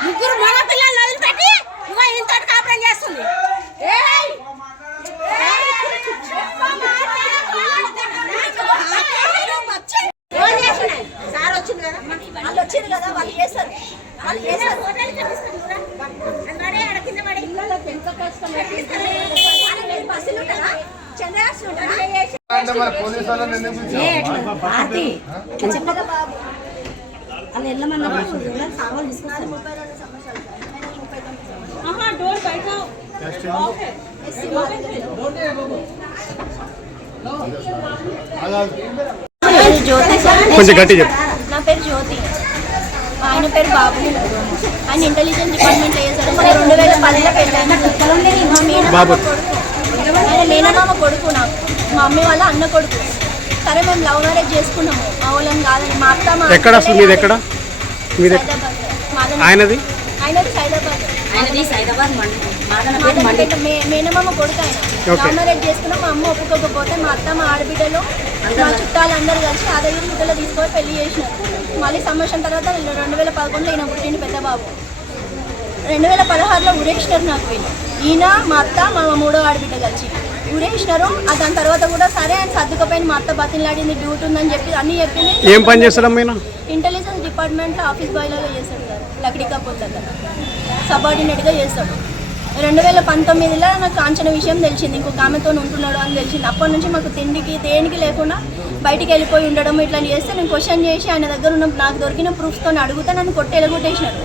ముగ్గురు మగ పిల్లలు వదిలిపెట్టి నువ్వు ఇంత కాపురం చేస్తుంది. సార్ వచ్చింది కదా, వాళ్ళు వచ్చింది కదా, వాళ్ళు చేస్తారు. బస్సులు ఉంటారా, చిన్నగా బాబు అలా వెళ్ళమన్నా సామాన్లు తీసుకొస్తారు. నా పేరు జ్యోతి, ఆయన పేరు బాబు. ఆయన ఇంటెలిజెన్స్ డిపార్ట్మెంట్ చేశారు. 2010లో పెళ్ళాను. ఆయన మేనమామ కొడుకు నాకు, మా మమ్మీ వాళ్ళ అన్న కొడుకు. సరే మేము లవ్ మ్యారేజ్ చేసుకున్నాము. మా వాళ్ళని కాదని మా అత్త మేనమామ కొడుకు ఆయన. లవ్ మ్యారేజ్ చేసుకున్నాం. మా అమ్మ ఒప్పుకోకపోతే మా అత్త మా ఆడబిడ్డలు మా చుట్టాలందరూ కలిసి ఆదగిరి గుడ్డలో తీసుకొని పెళ్లి చేసినారు. మళ్ళీ సంవత్సరం తర్వాత 2011లో ఈయన పుట్టింది పెద్ద బాబు. 2016లో ఉరేసినారు నాకు వీళ్ళు. ఈయన మా అత్త మా మూడో ఆడబిడ్డ కలిసి ఊరేసినారు. దాని తర్వాత కూడా సరే ఆయన సర్దుకపోయిన మా అత్త బతిలాడింది, డ్యూటీ ఉందని చెప్పి అన్ని చెప్పింది. ఏం పని చేస్తాడు? ఇంటెలిజెన్స్ డిపార్ట్మెంట్లో ఆఫీస్ బాయ్ లాగా చేస్తాడు సార్. లక్డీకా పోతాడు, సబార్డినేట్గా చేస్తాడు. 2019లో నాకు కాంచన విషయం తెలిసింది, ఇంకొక ఆమెతో ఉంటున్నాడు అని తెలిసింది. అప్పటి నుంచి మాకు తిండికి దేనికి లేకుండా బయటికి వెళ్ళిపోయి ఉండడం ఇట్లా చేస్తే నేను క్వశ్చన్ చేసి ఆయన దగ్గర ఉన్న నాకు దొరికిన ప్రూఫ్స్తో అడిగితే నన్ను కొట్టి ఎలగొట్టేసినారు.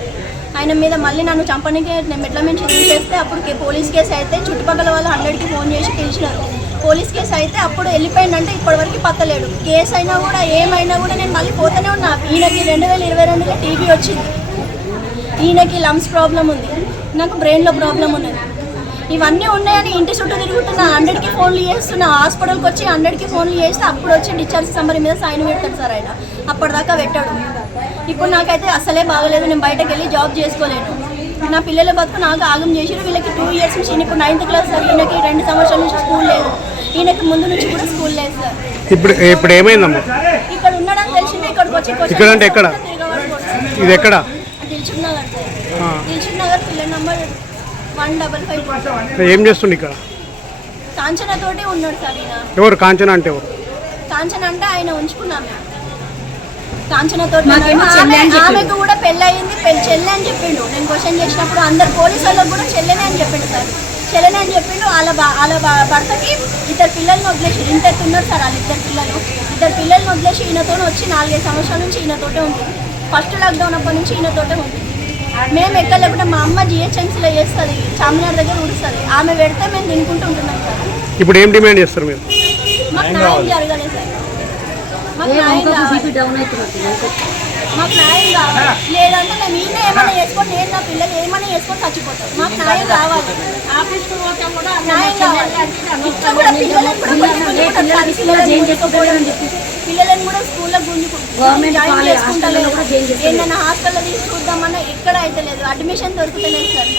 ఆయన మీద మళ్ళీ నన్ను చంపడానికి మెట్ల నుంచి తీసేస్తే అప్పుడు పోలీస్ కేసు అయితే చుట్టుపక్కల వాళ్ళు 100కి ఫోన్ చేసి పిలిచినారు. పోలీస్ కేసు అయితే అప్పుడు వెళ్ళిపోయిందంటే ఇప్పటివరకు పత్తలేడు. కేసు అయినా కూడా ఏమైనా కూడా నేను మళ్ళీ పోతూనే ఉన్నా. ఈయనకి 2022లో టీబీ వచ్చింది, ఈయనకి లంగ్స్ ప్రాబ్లం ఉంది, నాకు బ్రెయిన్లో ప్రాబ్లం ఉన్నది. ఇవన్నీ ఉన్నాయని ఇంటి చుట్టూ తిరుగుతున్నా, 100కి ఫోన్లు చేస్తున్నా. హాస్పిటల్కి వచ్చి 100కి ఫోన్లు చేస్తే అప్పుడు వచ్చి డిశ్చార్జ్ సంబరి మీద సైన్ పెడతాడు సార్ ఆయన. అప్పటిదాకా పెట్టాడు. ఇప్పుడు నాకైతే అసలే బాగలేదు, నేను బయటకు వెళ్ళి జాబ్ చేసుకోలేను. నా పిల్లల బతుకు నాకు ఆగం చేసిరు. వీళ్ళకి 2 ఇయర్స్ నుంచి, ఇప్పుడు 9th క్లాస్ సార్. ఈయనకి 2 సంవత్సరాల నుంచి స్కూల్ లేదు, ఈయనకి ముందు నుంచి కూడా స్కూల్ లేదు సార్. ఇప్పుడు ఏమైందమ్మా? ఇక్కడ ఉన్నాడని తెలిసింది. ఇక్కడికి వచ్చి దిల్సుఖ్ నగర్ సార్. దిల్సుఖ్ నగర్ పిల్లల నంబర్ 155. ఏం చేస్తుండే ఇక్కడ? కాంచన తోటి ఉన్నాడు సార్ ఈయన. ఎవరు కాంచన అంటే? ఎవరు కాంచన అంటే ఆయన ఉంచుకున్నాము. కాంచనతో ఆమెకు కూడా పెళ్ళి అయింది, చెల్లె అని చెప్పిండు. నేను క్వశ్చన్ చేసినప్పుడు అందరు పోలీసు వాళ్ళకు కూడా చెల్లెనే అని చెప్పిండు సార్. చెల్లెనే అని చెప్పిండు. వాళ్ళ భర్తకి 2 పిల్లల్ని వదిలేసి, ఇంటర్ ఉన్నారు సార్ వాళ్ళు 2 పిల్లల్ని వదిలేసి ఈయనతో వచ్చి 4-5 సంవత్సరాల నుంచి ఈయనతోటే ఉంటుంది. ఫస్ట్ లాక్డౌన్ అప్పటి నుంచి ఈయనతోటే ఉంటుంది. మేము ఎక్కడ లేకుండా మా అమ్మ జిహెచ్ఎంసీలో చేస్తుంది, చార్మినార్ దగ్గర ఉడుస్తుంది. ఆమె పెడితే మేము తినుకుంటూ ఉంటున్నాం సార్. ఇప్పుడు ఏం డిమాండ్ చేస్తారు మీరు? మాకు న్యాయం జరగలేదు సార్. మాకు న్యాయం కావాలి. మాకు న్యాయం కావాలి. లేదంటే మేము ఈయన ఏమైనా చేసుకొని, నేను నా పిల్లలు ఏమైనా చేసుకొని చచ్చిపోతాం. మాకు న్యాయం కావాలి. ఆఫీస్కి పోతే కూడా న్యాయం కావాలి. ఇట్లా కూడా పిల్లలను కూడా స్కూల్లో గుంజుకుంటారు. జాయిన్ చేసుకుంటలేదు. ఏంటన్నా హాస్టల్లో తీసి చూద్దామన్నా ఎక్కడ అయితే లేదు. అడ్మిషన్ దొరుకుతలేదు సార్.